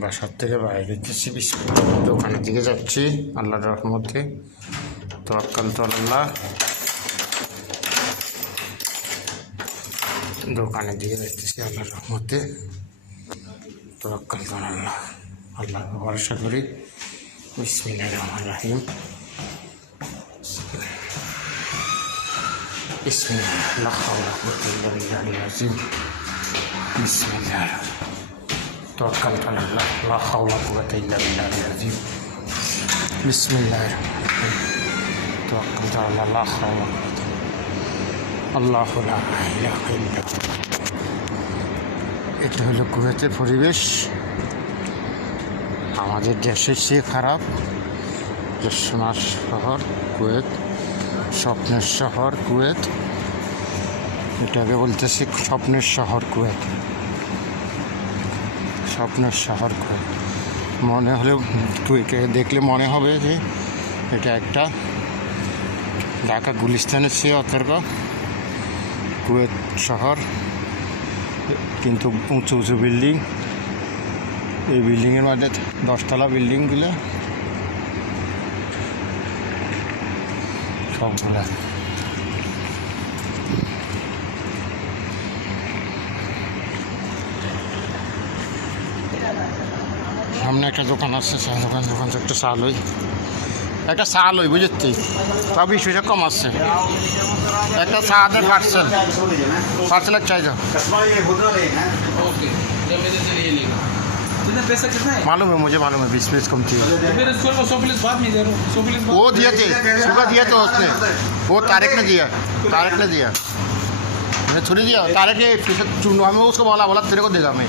বাসার থেকে বাইরে দিতেছি বিস্কুট দোকানের দিকে যাচ্ছি, আল্লাহর রহমতে। তোয়াক্কাল তো আল্লাহ। দোকানের দিকে যাচ্ছি আল্লাহর রহমতে। তোয়াক্কাল তো আল্লাহ। আল্লাহ ভরসা করি। বিসমিল্লাহ রহমান রাহিম। লা কুওয়াতা ইল্লা বিল্লাহিল আযীম বিসমিল্লাহ توكلت على الله لا حول ولا قوة إلا بالله العظيم بسم الله الرحمن الرحيم توكلت على الله لا حول ولا قوة الله لا إله إلا هو এটা হলো কুয়েতের পরিবেশ আমাদের দেশের চেয়ে খারাপ যে সোনার শহর কুয়েত স্বপ্নের শহর কুয়েত এটাকে বলতেছি স্বপ্নের শহর কুয়েত স্বপ্নের শহর কুয়েত মনে হলে দেখলে মনে হবে যে এটা একটা ঢাকা গুলিস্তানের চেয়ে অতর্ক। কুয়েত শহর, কিন্তু উঁচু উঁচু বিল্ডিং। এই বিল্ডিংয়ের মধ্যে দশতলা বিল্ডিংগুলো। সবগুলা। সামনে একটা দোকান আছে চা দোকান দোকান থেকে একটা চা লই একটা চা লই বুঝেছি তা বিশ পয়সা কম আসছে একটা চা দেন পার্সেল পার্সেল এক চাই যাও ओके जब मेरे से ये लेगा कितना पैसा कितना है मालूम है मुझे मालूम है बीस पीस कम थी तो फिर इसको को सौ पुलिस बाद में दे रहा हूँ सौ पुलिस वो दिए थे सुबह दिए थे उसने वो तारिक ने दिया तारिक ने दिया मैंने थोड़ी दिया तारिक ने फिर से चुन हमें उसको बोला बोला तेरे को देगा मैं